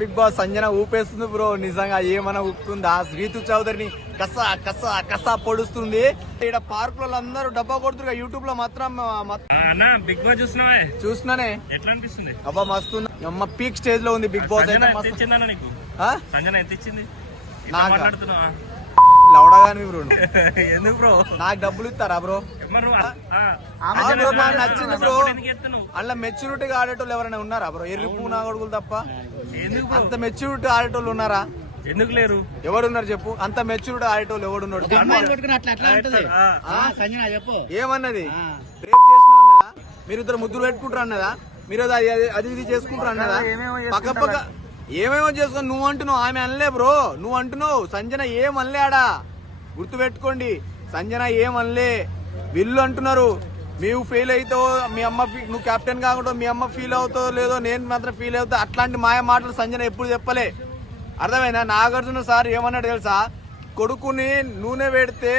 Big Boss Sanjana ఊపేస్తుంది bro. నిజంగా ఏమన్నా ఊపుతుందా? రీతు చౌదరిని కసా కసా కసా పొడుస్తుంది. ఇక్కడ పార్క్ లో అందరూ డబ్బా కొడుతున్నారు. యూట్యూబ్ లో మాత్రం బిగ్ బాస్ చూస్తున్నానే. ఎట్లా అనిపిస్తుంది? అబ్బా మస్తు అమ్మ పీక్ స్టేజ్ లో ఉంది బిగ్ బాస్ అయితే. లవడగాని బ్రో. ఎందుకు బ్రో? నాకు డబ్బులు ఇస్తారా బ్రో? నచ్చింది బ్రో. అలా మెచ్యూరిటీగా ఆడేటోళ్ళు ఎవరైనా ఉన్నారా బ్రో? ఎర్రిపు నా కొడుకులు తప్ప అంత మెచ్యూరిటీ ఆడేటోళ్ళు ఉన్నారా? ఎందుకు లేరు? ఎవరున్నారు చెప్పు? అంత మెచ్యూరిటీ ఆడేటోళ్ళు ఎవడున్నాడు? ఏమన్నది? రేప్ చేసిన అన్నదా? మీరు ఇద్దరు ముద్దులు పెట్టుకుంటారు అన్నదా? మీరు అది ఇది చేసుకుంటారు అన్నదా? పక్క పక్క ఏమేమో చేసుకుని నువ్వు అంటున్నావు, ఆమె అనలే బ్రో. నువ్వు అంటున్నావు సంజన ఏమనలే. ఆడా గుర్తు పెట్టుకోండి, సంజన ఏమనలే. వీళ్ళు అంటున్నారు మేము ఫెయిల్ అవుతావు, మీ అమ్మ నువ్వు కెప్టెన్ కాకుండా మీ అమ్మ ఫీల్ అవుతావు లేదో, నేను మాత్రం ఫీల్ అవుతా. అట్లాంటి మాయ మాటలు సంజన ఎప్పుడు చెప్పలే. అర్థమైనా? నాగార్జున సార్ ఏమన్నాడు తెలుసా? కొడుకుని నూనె పెడితే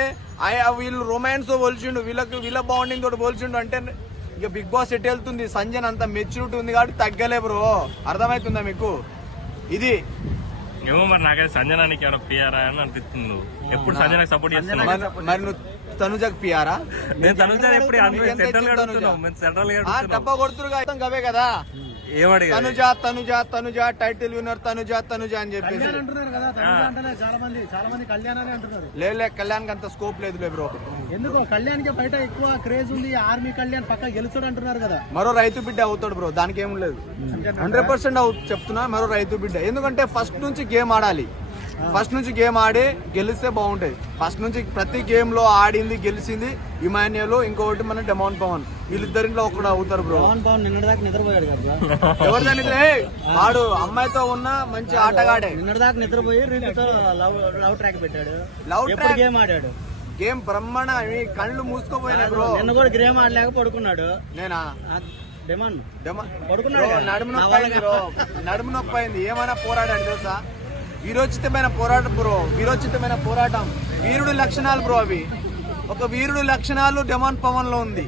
వీళ్ళు రొమాన్స్ తో పోల్చిండు, వీళ్ళ బాండింగ్ తోటి పోల్చిండు. అంటే ఇక బిగ్ బాస్ ఎట్ వెళ్తుంది. సంజన అంత మెచ్యూరిటీ ఉంది కాబట్టి తగ్గలే బ్రో. అర్థమవుతుందా మీకు? ఇది ఏమో మరి నాకైతే సంజనానికి ఎవరో పిఆర్ అని అనిపిస్తుంది. ఎప్పుడు సంజనకి సపోర్ట్ చేస్తున్నావు? మరి నువ్వు తనుజకు పిఆరా? నేను తనుజ ఎప్పుడు డబ్బా కొడుతురుగా అవే కదా. ఏమడి తనుజ తనుజ తనుజ టైటిల్ విన్నర్ తనుజ తనుజ అని చెప్పేసి లే కళ్యాణ్ అంత స్కోప్ లేదు బ్రో. ఎందుకు కళ్యాణ్ కి బయట ఎక్కువ క్రేజ్ ఉంది. ఆర్మీ కళ్యాణ్ పక్క గెలుస్తాడు అంటున్నారు కదా. మరో రైతు బిడ్డ అవుతాడు బ్రో, దానికి ఏం లేదు. 100% చెప్తున్నా, మరో రైతు బిడ్డ. ఎందుకంటే ఫస్ట్ నుంచి గేమ్ ఆడాలి. ఫస్ట్ నుంచి గేమ్ ఆడి గెలిస్తే బాగుంటది. ఫస్ట్ నుంచి ప్రతి గేమ్ లో ఆడింది గెలిచింది ఇమాన్యుయల్, ఇంకొకటి మన డెమాన్ పవన్. వీళ్ళిద్దరిలో ఒకడు అవుతారు బ్రో. నిద్రపోయాడు కదా. ఎవరు దానికి? వాడు అమ్మాయితో ఉన్న మంచి ఆటగాడే. నిన్నటిదాకా నిద్రపోయి లవ్ ట్రాక్ పెట్టాడు. లవ్ ట్రాక్ గేమ్ ఆడాడు. గేమ్ బ్రహ్మణ కళ్ళు మూసుకోపోయినా బ్రో. నిన్న కూడా గేమ్ ఆడలేక పడుకున్నాడు. నేనా పడుకున్నాడు. నడుము నొప్పి అయింది. ఏమైనా పోరాడాడు తెలుసా? వీరోచితమైన పోరాటం బ్రో. వీరోచితమైన పోరాటం, వీరుడు లక్షణాలు బ్రో. అవి ఒక వీరుడు లక్షణాలు డెమాన్ పవన్ లో ఉంది.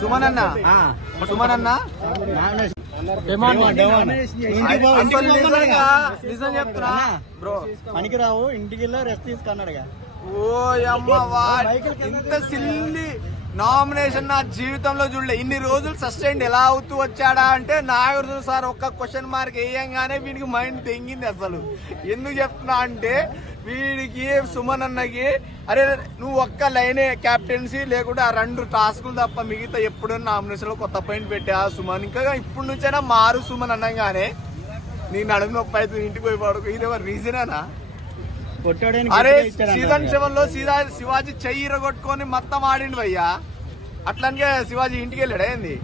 సుమన్ అన్న నిజం చెప్తున్నా బ్రో. పనికి రావు, ఇంటికి రెస్ట్ తీసుకున్నాడుగా. ఓ అమ్మ, ఇంత సిల్లి నామినేషన్ నా జీవితంలో చూడలే. ఇన్ని రోజులు సస్టైన్ ఎలా అవుతూ వచ్చాడా అంటే నాగార్జున సార్ ఒక్క క్వశ్చన్ మార్క్ వేయంగానే వీడికి మైండ్ తెంగింది. అసలు ఎందుకు చెప్తున్నా అంటే వీడికి సుమన్ అన్నకి అరే నువ్వు ఒక్క లైనే క్యాప్టెన్సీ లేకుంటే ఆ 2 టాస్కులు తప్ప మిగతా ఎప్పుడు నామినేషన్ లో కొత్త పాయింట్ పెట్టా సుమన్. ఇంకా ఇప్పుడు నుంచైనా మారు సుమన్ అన్నగానే నీ నడుము నొప్పి అవుతుంది, ఇంటికి పోయి పడుకో. ఇదేమో రీజనేనా? అరే సీజన్ 7 లో శివాజీ చెయ్యి ఇరగొట్టుకొని మొత్తం ఆడిండు భయ్యా. అట్లాగే శివాజీ ఇంటికి వెళ్ళాడు. ఏంది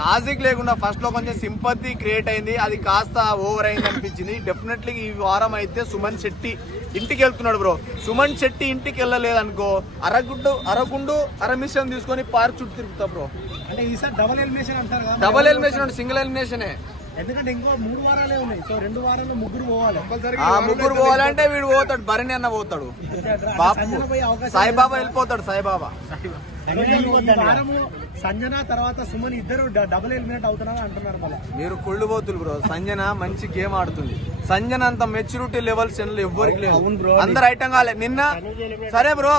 లాజిక్ లేకుండా ఫస్ట్ లో కొంచెం సింపతి క్రియేట్ అయింది, అది కాస్త ఓవర్ అయింది అనిపించింది. డెఫినెట్లీ ఈ వారం అయితే సుమన్ శెట్టి ఇంటికి వెళ్తున్నాడు బ్రో. సుమన్ శెట్టి ఇంటికి వెళ్ళలేదనుకో అరగుండు అరమిషన్ తీసుకొని పార్క్ చుట్టూ తిరుగుతా బ్రో. అంటే ఈసారి డబుల్ ఎలిమినేషన్ అంటారు కదా. డబుల్ ఎలిమినేషన్ సింగిల్ ఎలిమినేషనే. ఎందుకంటే ఇంకో 3 వారాలే ఉన్నాయి. సో 2 వారాల్లో ముగ్గురు పోవాలి. ముగ్గురు పోవాలంటే వీడు పోతాడు, భరణి అన్న పోతాడు, సాయిబాబా వెళ్ళిపోతాడు. సాయిబాబా సంజన తర్వాత సుమన్ ఇద్దరు డబుల్ ఎలిమినేట్ అవుతున్నారు అంటున్నారు. మళ్ళీ మీరు కుళ్ళు పోతులు బ్రో. సంజన మంచి గేమ్ ఆడుతుంది. సంజన అంత మెచ్యూరిటీ లెవెల్స్ ఎవ్వరికి లేదు. అందరు ఐటం కాలే నిన్న. సరే బ్రో,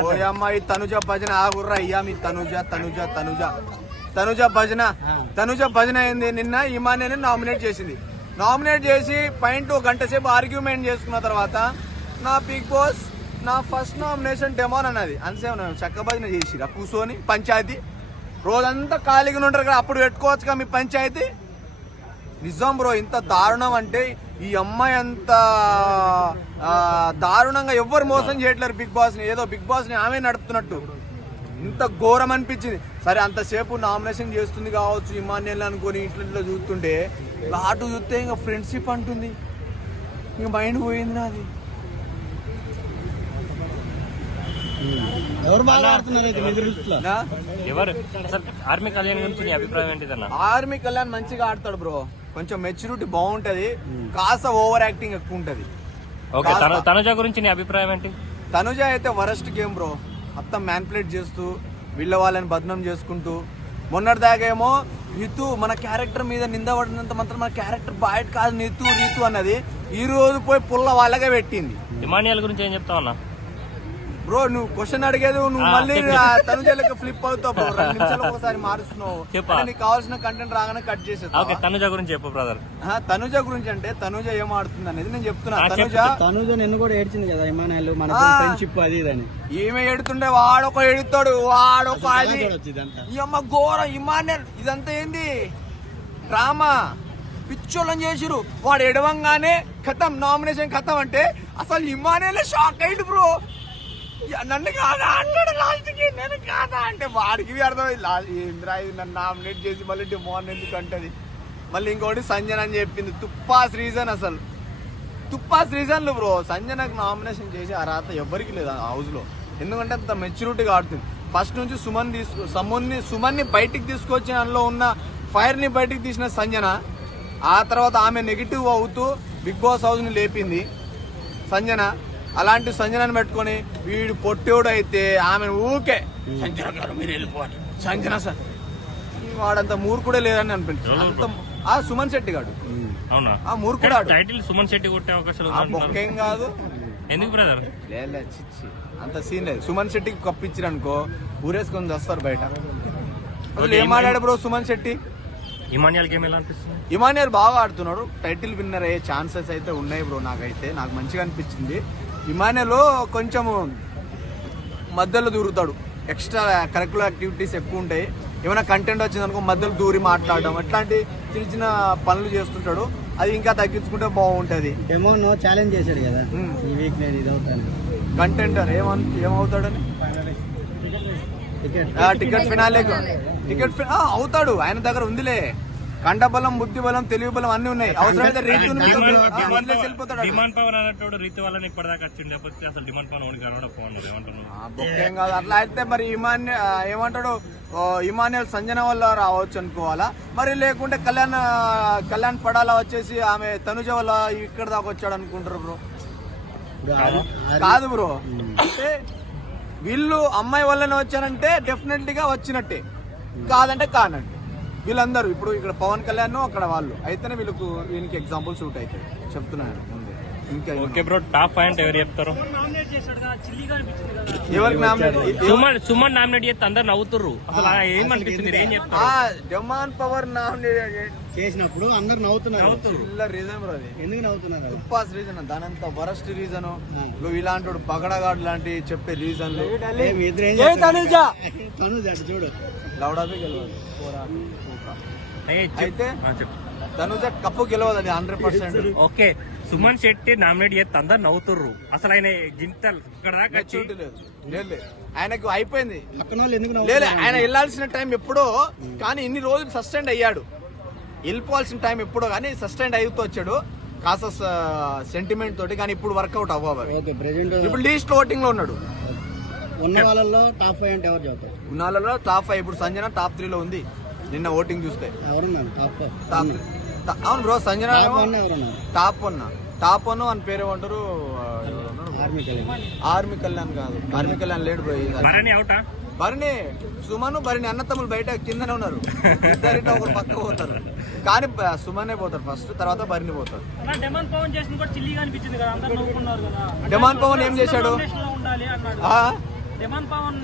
ఓ అమ్మాయి తనుజ భజన ఆగుర్రా అయ్యా. మీ తనుజ భజన అయింది. నిన్న ఇమాన్యుని నామినేట్ చేసింది. నామినేట్ చేసి పాయింట్ 1 గంట సేపు ఆర్గ్యుమెంట్ చేసుకున్న తర్వాత నా బిగ్ బాస్ నా ఫస్ట్ నామినేషన్ డెమాన్ అన్నది. అంతసేపు చక్క భజన చేసిరా కూర్చొని. పంచాయతీ రోజంతా ఖాళీగా ఉంటారు కదా, అప్పుడు పెట్టుకోవచ్చుగా మీ పంచాయతీ. నిజం బ్రో, ఇంత దారుణం అంటే ఈ అమ్మాయి అంత దారుణంగా ఎవ్వరు మోసం చేయట్లేరు బిగ్ బాస్ ని. ఏదో బిగ్ బాస్ ని ఆమె నడుపుతున్నట్టు ఇంత ఘోరం అనిపించింది. సరే అంతసేపు నామినేషన్ చేస్తుంది కావచ్చు ఇమాన్యుయల్ అనుకొని ఇంట్లో చూస్తుంటే లాటు చూస్తే ఇంకా ఫ్రెండ్షిప్ అంటుంది. ఇంక మైండ్ పోయింది నాది. ఎవరు బాగా ఆడుతున్నారు? ఆర్మీ కళ్యాణ్ గురించి అభిప్రాయం ఏంటిదన్నా? ఆర్మీ కళ్యాణ్ మంచిగా ఆడతాడు బ్రో. కొంచెం మెచ్యూరిటీ బాగుంటది, కాస్త ఓవర్ యాక్టింగ్ ఎక్కువ ఉంటది. తనుజ గురించి నీ అభిప్రాయం ఏంటి? తనుజ అయితే వరస్ట్ గేమ్ బ్రో. మొత్తం మ్యాన్పులేట్ చేస్తూ వీళ్ళ వాళ్ళని బదనం చేసుకుంటూ, మొన్నటిదాకా ఏమో రీతు మన క్యారెక్టర్ మీద నింద పడినంత మాత్రం మన క్యారెక్టర్ బాయ్ కాదు రీతు అన్నది ఈ రోజు పోయి పుల్ల వాళ్ళగా పెట్టింది. ఇమానియల్ గురించి ఏం చెప్తావు అన్న? బ్రో నువ్వు క్వశ్చన్ అడిగేది నువ్వు మళ్ళీ తనుజలకు ఫ్లిప్ అవుతావు బ్రో. 2 నిమిషాలు ఒకసారి మారుస్తున్నావు. నీకు కావాల్సిన కంటెంట్ రాగానే కట్ చేసేస్తావు. తనుజ గురించి చెప్పు బ్రదర్. తనుజ గురించి అంటే తనుజ ఏం ఆడుతుంది అనేది నేను చెప్తున్నా. తనుజ నిన్ను కూడా ఏడ్చింది కదా ఇమానుయల్, మన ఫ్రెండ్షిప్ అది ఇదని. ఏమే ఎడుతుండే వాడొక ఎడుతాడు, వాడొక అది ఈ అమ్మ ఘోరం. ఇమానుయల్ ఇదంతా ఏంది డ్రామా, పిచ్చోళ్ళని చేసిరు. వాడు ఎడవంగానే ఖతం, నామినేషన్ ఖతం అంటే అసలు ఇమానుయల్ షాక్ అయ్యిండు బ్రో. నన్ను కాదా అంటాడు లాస్ట్కి, నేను కాదా అంటే వాడికి అర్థమైంది ఏంద్రా ఇది నన్ను నామినేట్ చేసి మళ్ళీ డిమాండ్ ఎందుకు అంటది. మళ్ళీ ఇంకోటి సంజన అని చెప్పింది. తుప్పాస్ రీజన్, అసలు తుప్పాస్ రీజన్లు బ్రో. సంజనకు నామినేషన్ చేసి అర్హత ఎవరికి లేదు ఆ హౌస్ లో, ఎందుకంటే అంత మెచ్యూరిటీగా ఆడుతుంది. ఫస్ట్ నుంచి సుమన్ని బయటికి తీసుకొచ్చి అందులో ఉన్న ఫైర్ ని బయటికి తీసిన సంజన, ఆ తర్వాత ఆమె నెగిటివ్ అవుతూ బిగ్ బాస్ హౌస్ ని లేపింది సంజన. అలాంటి సంజనని పెట్టుకొని వీడు పొట్టేవుడు అయితే ఆమె ఊకే సంజన గారు మీరు వెళ్ళిపోవాలి, సంజన సార్ వాడంత మూర్ఖుడే లేదని అనిపించింది. అంత ఆ సుమన్ శెట్టి గాడు ఆ మూర్ఖుడు టైటిల్ సుమన్ శెట్టి కొట్టే అవకాశం బొక్కేం కాదు. ఎందుకు బ్రదర్? లేదు చిచ్చి అంత సీన్ లేదు. సుమన్ శెట్టికి కప్పించారు అనుకో ఊరేసుకొని వస్తారు బయట. అసలు ఏం ఆడాడు bro Suman Shetty? Emmanuel game ఎలా అనిపిస్తుంది? ఇమానియల్ బాగా ఆడుతున్నాడు, టైటిల్ విన్నర్ అయ్యే ఛాన్సెస్ అయితే ఉన్నాయి బ్రో. నాకు మంచిగా అనిపించింది. ఇమానియల్ కొంచెం మధ్యలో దూరుతాడు, ఎక్స్ట్రా కరికులర్ యాక్టివిటీస్ ఎక్కువ ఉంటాయి. ఏమైనా కంటెంట్ వచ్చిందనుకో మధ్యలో దూరి మాట్లాడడం, అట్లాంటి చిన్న చిన్న పనులు చేస్తుంటాడు. అది ఇంకా తగ్గించుకుంటే బాగుంటది. ఛాలెంజ్ చేశాడు కదా ఈ వీక్, నేను ఇది అవుతాను కంటెంట్ ఏమవుతాడని టికెట్ ఫినాలే అవుతాడు. ఆయన దగ్గర ఉందిలే కండబలం, బుద్ధి బలం, తెలివి బలం అన్ని ఉన్నాయి. అవసరమైతే డిమాండ్ పవర్ అన్నట్టు రీతి వాళ్ళని ఇప్పటిదాకా వచ్చిండే అసలు డిమాండ్ పవర్ బొక్కేం కాదు. అట్లా అయితే మరి ఏమంటాడు ఇమానుయల్ సంజన వల్ల రావచ్చు అనుకోవాలా మరి, లేకుంటే కళ్యాణ్ పడాలా వచ్చేసి ఆమె తనుజ వల్ల ఇక్కడ దాకా వచ్చాడు అనుకుంటారు బ్రో. కాదు బ్రో, అంటే వీళ్ళు అమ్మాయి వల్లనే వచ్చానంటే డెఫినెట్లీగా వచ్చినట్టే, కాదంటే కానంటే. వీళ్ళందరూ ఇప్పుడు ఇక్కడ పవన్ కళ్యాణ్ అక్కడ వాళ్ళు అయితేనే వీళ్ళకి ఎగ్జాంపుల్ సూట్ అవుతాయి చెప్తున్నాను ముందే. ఇంకా ఓకే బ్రో, టాప్ పాయింట్ ఎవరు చెప్తారు? ఎవరికి నామినేట్? సుమన్ నామినేట్ చేస్తే అందరు నవ్వుతుర్రు. అసలు ఏమనిపిస్తుంది, ఏం చెప్తారు? డిమాండ్ పవర్ నామినేట్ చేసినప్పుడు అందరు నవ్వుతున్నారు. రీజన్ బ్రో, అది ఎందుకు నవ్వుతున్నారు? తుప్పాస్ రీజన్, దానంత వరస్ట్ రీజన్. నువ్వు ఇలాంటి పగడగాడు లాంటి చెప్పే రీజన్లు. చూడు లౌడాబీ గెలవదు అయితే తనుజ కప్పు గెలవదు, అది 100%. ఓకే, సుమన్ శెట్టి నామినేట్ చేస్తే అందరు నవ్వుతుర్రు. అసలు ఆయన గింతలు ఇక్కడ దాకా లేదు, ఆయనకు అయిపోయింది. లేదు, ఆయన వెళ్లాల్సిన టైం ఎప్పుడో, కానీ ఇన్ని రోజులు సస్టెండ్ అయ్యాడు. వెళ్ళిపోవాల్సిన టైం ఎప్పుడో కానీ సస్టెండ్ అవుతూ వచ్చాడు కాస్త సెంటిమెంట్ తోటి. కానీ ఇప్పుడు వర్కౌట్ అవ్వాలి. ఇప్పుడు లీస్ట్ ఓటింగ్ లో ఉన్నాడు. ఉన్న వాళ్ళలో టాప్ 5 అంటే ఎవరు చెప్తారు? ఉన్న వాళ్ళలో టాప్ 5 ఇప్పుడు సంజన టాప్ 3 లో ఉంది నిన్న ఓటింగ్ చూస్తే. అవును బ్రో, సంజన టాప్ 1 అని పేరు ఏమంటారు? ఆర్మీ కళ్యాణ్ కాదు, ఆర్మీ కళ్యాణ్ లేడు బ్రో. భరణి, సుమన్ భరణి అన్నతమ్ములు బయట కిందనే ఉన్నారు. ఇద్దరిట ఒకరు పక్క పోతారు, కానీ సుమనే పోతారు ఫస్ట్, తర్వాత భరణి పోతారు. డిమాండ్ పవన్ ఏం చేశాడు? డిమాండ్ పవన్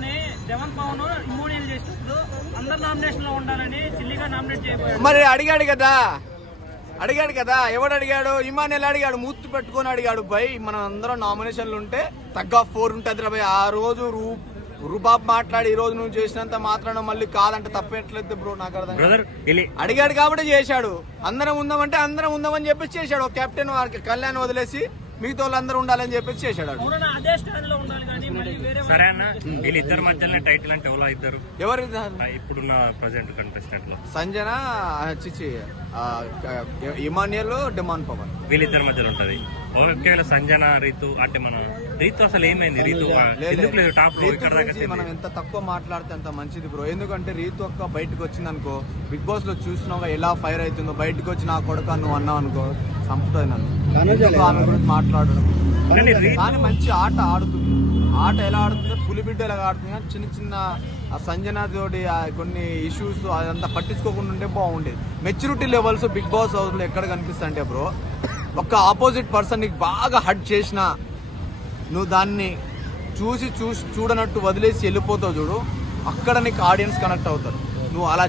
ఇమోనియల్ చేసినప్పుడు అందరు నామినేషన్ లో ఉండాలని చిల్లిగా నామినేట్ చేయబోయాడు. మరి అడిగాడు కదా, ఎవడు అడిగాడు? ఇమానుయల్ అడిగాడు, మూర్తి పెట్టుకొని అడిగాడు. భయ్ మనం అందరం నామినేషన్లు ఉంటే తగ్గ 4 ఉంటుంది రా భయ్. ఆ రోజు రుబాబ్ మాట్లాడి ఈ రోజు నువ్వు చేసినంత మాత్రాన మళ్ళీ కాదంటే తప్పేట్లేదు బ్రో. నాకు అర్థం అడిగాడు కాబట్టి చేశాడు. అందరం ఉందామంటే అందరం ఉందామని చెప్పేసి చేశాడు. ఒక కెప్టెన్ కళ్యాణ్ వదిలేసి మిగతా వాళ్ళందరూ ఉండాలని చెప్పేసి చేశాడు. సరే అన్న, వీళ్ళిద్దరి మధ్యలో టైటిల్ అంటే ఎవరో ఇద్దరు ఎవరు ఇప్పుడున్న ప్రెసెంట్ కంటెస్టెంట్ లో? సంజన, ఇమానుయల్, డిమాండ్ పవన్, వీళ్ళిద్దరి మధ్యలో ఉంటది. ఒకవేళ సంజన రీతు అంటే మనం రీతు అసలు ఏమైంది? రీతు టాప్ లో ఇక్కడ మనం ఎంత తక్కువ మాట్లాడితే అంత మంచిది బ్రో. ఎందుకంటే రీతు ఒక్క బయటకు వచ్చింది అనుకో, బిగ్ బాస్ లో చూసినావు ఎలా ఫైర్ అవుతుందో. బయటకు వచ్చి నా కొడుకు నువ్వు అన్నావు అనుకో, చంపుతుంది నన్ను. ఆమె గురించి మాట్లాడడం. కానీ మంచి ఆట ఆడుతుంది. ఆట ఎలా ఆడుతుందో పులిబిడ్డలు ఆడుతున్నా చిన్న చిన్న ఆ సంజన తోటి కొన్ని ఇష్యూస్ అదంతా పట్టించుకోకుండా ఉంటే బాగుండేది. Maturity levels Bigg Boss house లో ఎక్కడ కనిపిస్తాయంటే బ్రో, ఒక్క ఆపోజిట్ పర్సన్ నీకు బాగా హర్ట్ చేసినా నువ్వు దాన్ని చూడనట్టు వదిలేసి వెళ్ళిపోతావు చూడు, అక్కడ నీకు ఆడియన్స్ కనెక్ట్ అవుతారు. నువ్వు అలా